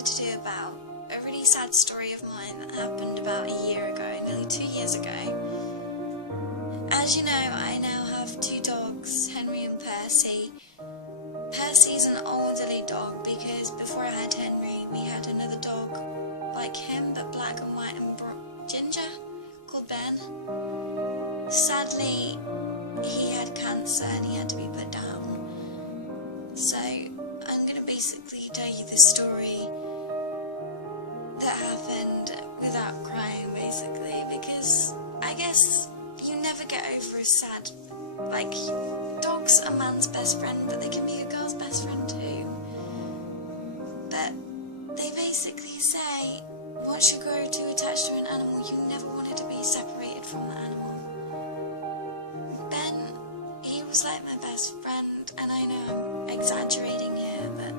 wanted to do about a really sad story of mine that happened about a year ago, nearly 2 years ago. As you know, I now have 2 dogs, Henry and Percy. Percy's an elderly dog because before I had Henry, we had another dog like him, but black and white and ginger, called Ben. Sadly, he had cancer and he had to be put down. So I'm going to basically tell you the story that happened without crying, basically, because I guess you never get over a sad, like, dogs are man's best friend, but they can be a girl's best friend too. But they basically say, once you grow too attached to an animal, you never wanted to be separated from the animal. Ben, he was like my best friend, and I know I'm exaggerating here, but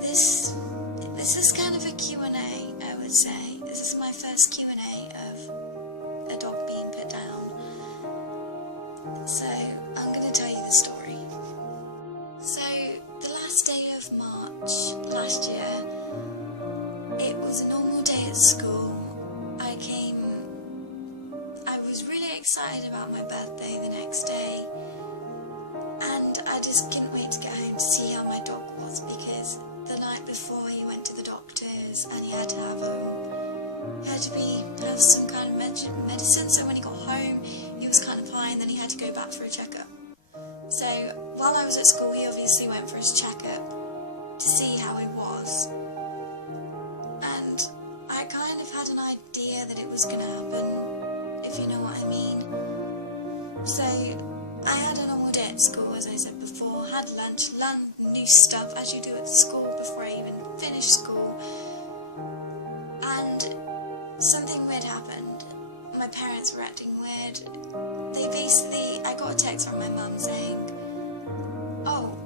this is kind of a Q&A, I would say. This is my first Q&A of a dog being put down. So I'm going to tell you the story. So the last day of March last year, it was a normal day at school. I was really excited about my birthday the next day, and I just couldn't wait to get home to see how my dog was, because the night before he went to the doctors and he had to have some kind of medicine, so when he got home he was kind of fine, then he had to go back for a checkup. So while I was at school, he obviously went for his checkup to see how he was, and I kind of had an idea that it was going to happen, if you know what I mean. So I had a normal day at school, as I said before, had lunch, learned new stuff as you do at school before I even finished school, and something weird happened. My parents were acting weird. I got a text from my mum saying, "Oh,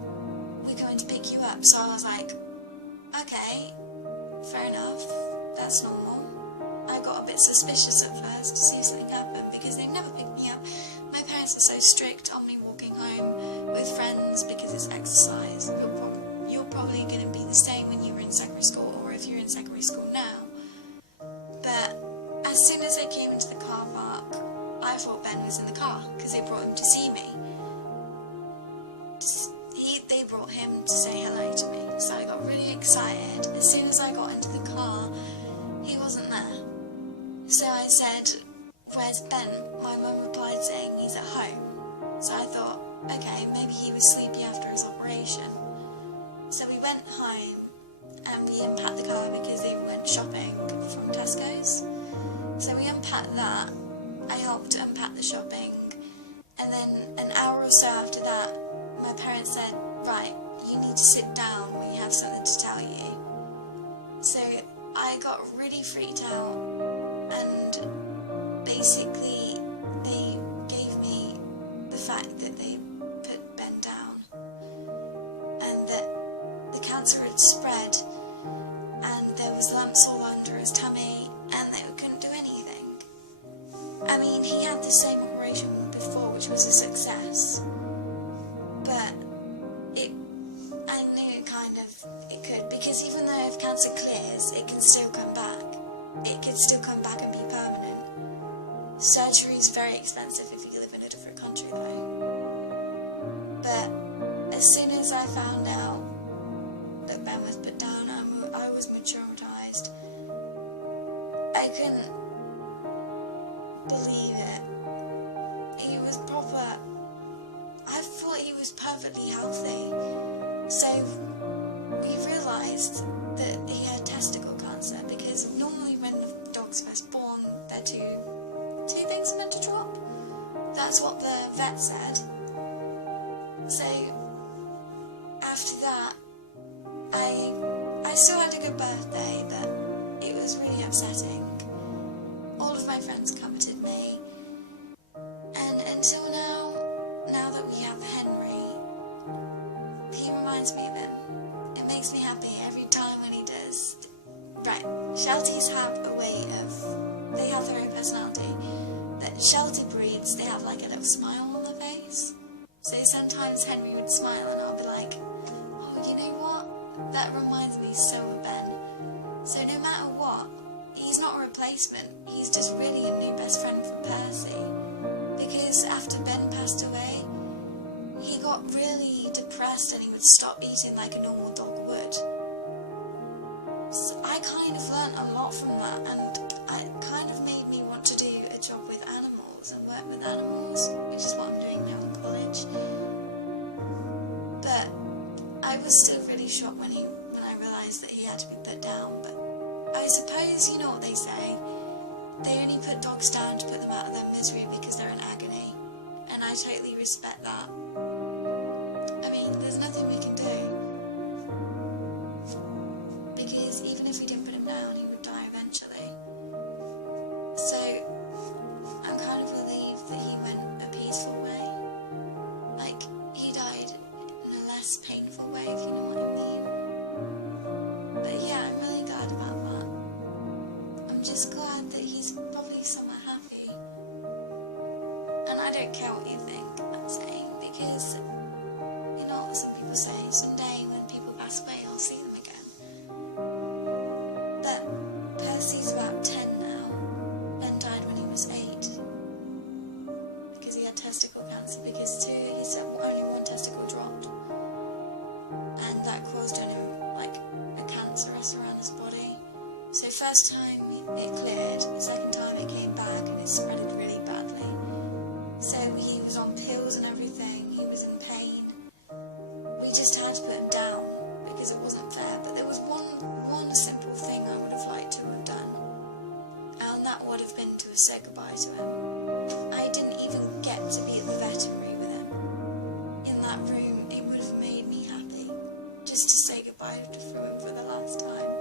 we're going to pick you up." So I was like, okay, fair enough, that's normal. I got a bit suspicious at first to see if something happened, because they never picked me up. My parents are so strict on me walking home with friends because it's exercise. You're probably going to be the same when you were in secondary school, or if you're in secondary school now. But as soon as I came into the car park, I thought Ben was in the car because they brought him to see me. They brought him to say hello to me, so I got really excited. As soon as I got into the car, he wasn't there. So I said, "Where's Ben?" My mum replied saying he's at home. So I thought, okay, maybe he was sleepy after his operation. So we went home and we unpacked the car because they went shopping from Tesco's. So we unpacked that. I helped unpack the shopping, and then an hour or so after that, my parents said, "Right, you need to sit down, we have something to tell you." So I got really freaked out, and basically they gave me the fact that they put Ben down and that the cancer had spread and there was lumps all under his tummy and they couldn't do anything. I mean, he had the same operation before, which was a success, but I knew it could, because even though if cancer clears, it can still come back. It could still come back and be permanent. Surgery is very expensive if you live in a different country though. But as soon as I found out that Ben was put down, I was traumatized. I couldn't believe it. He was proper. I thought he was perfectly healthy. So we realised that he had testicle cancer, because normally when the dog's first born, they're two things are meant to drop. That's what the vet said. So after that, I still had a good birthday, but it was really upsetting. All of my friends comforted me, and until now that we have Henry, he reminds me of him. It makes me happy every time when he does. Right, Shelties have a way of, they have their own personality. That shelter breeds, they have like a little smile on their face. So sometimes Henry would smile and I'll be like, "Oh, you know what? that reminds me so of Ben. So no matter what, he's not a replacement, he's just really a new best friend for Percy. Because after Ben passed away, he got really depressed and he would stop eating like a normal dog would. So I kind of learnt a lot from that, and it kind of made me want to do a job with animals and work with animals, which is what I'm doing now in college. But I was still really shocked when I realised that he had to be put down. But I suppose you know what they say, they only put dogs down to put them out of their misery because they're in agony, and I totally respect that. I mean, there's nothing we can do, because even if we didn't put him down, he would die eventually. So I'm kind of relieved that he went a peaceful way. Like, he died in a less painful way, if you know what I mean. But yeah, I'm really glad about that. I'm just glad that he's probably somewhere happy. And I don't care what you think I'm saying, because you know what some people say, someday when people pass away, I'll see them again. But Percy's about 10 now. Ben died when he was 8. Because he had testicle cancer, because he said only one testicle dropped. And that caused him like a cancerous around his body. So first time it cleared, the second time it came back and it spread really badly. So he was on pills and everything, he was in pain. We just had to put him down because it wasn't fair. But there was one simple thing I would have liked to have done, and that would have been to have said goodbye to him. I didn't even get to be at the veterinary with him. In that room, it would have made me happy just to say goodbye to him for the last time.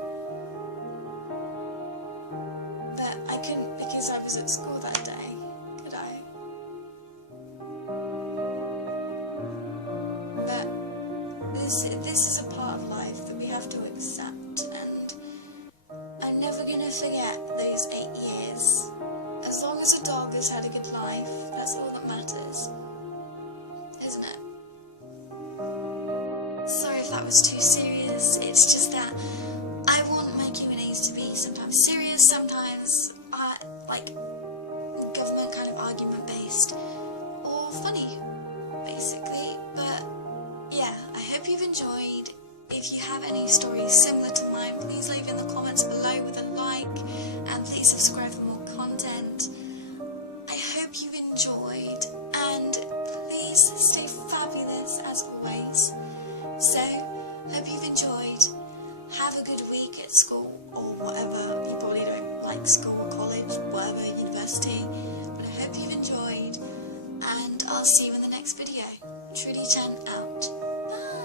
But I couldn't because I was at school that day, could I? But this is a part of life that we have to accept, and I'm never gonna forget those 8 years. As long as a dog has had a good life, that's all that matters, isn't it? Sorry if that was too serious, it's just that I want my Q&As to be sometimes serious, sometimes like government kind of argument based, or funny, basically. But yeah, I hope you've enjoyed. If you have any stories similar to mine, please leave in the comments below with a like, and please subscribe for more content. I hope you've enjoyed, and please stay fabulous as always. So, hope you've enjoyed. Have a good week at school, or whatever. You probably don't like school or college, whatever, university. But I hope you've enjoyed, and I'll see you in the next video. Trudi Chen out. Bye.